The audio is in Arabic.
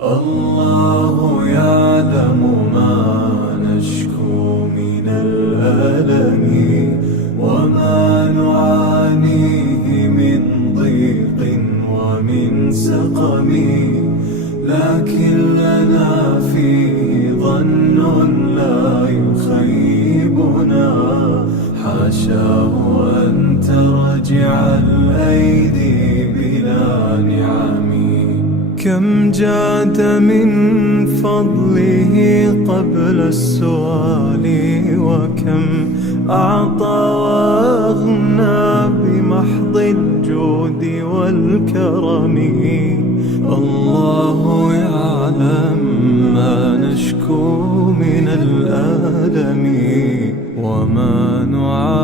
الله يعلم ما نشكو من الألم وما نعانيه من ضيق ومن سقم، لكن لنا فيه ظن لا يخيبنا، حاشاه أن ترجع الأيدي بلا نعم. كم جاد من فضله قبل السؤال، وكم أعطى وأغنى بمحض الجود والكرم. الله يعلم ما نشكو من الألم وما نعاني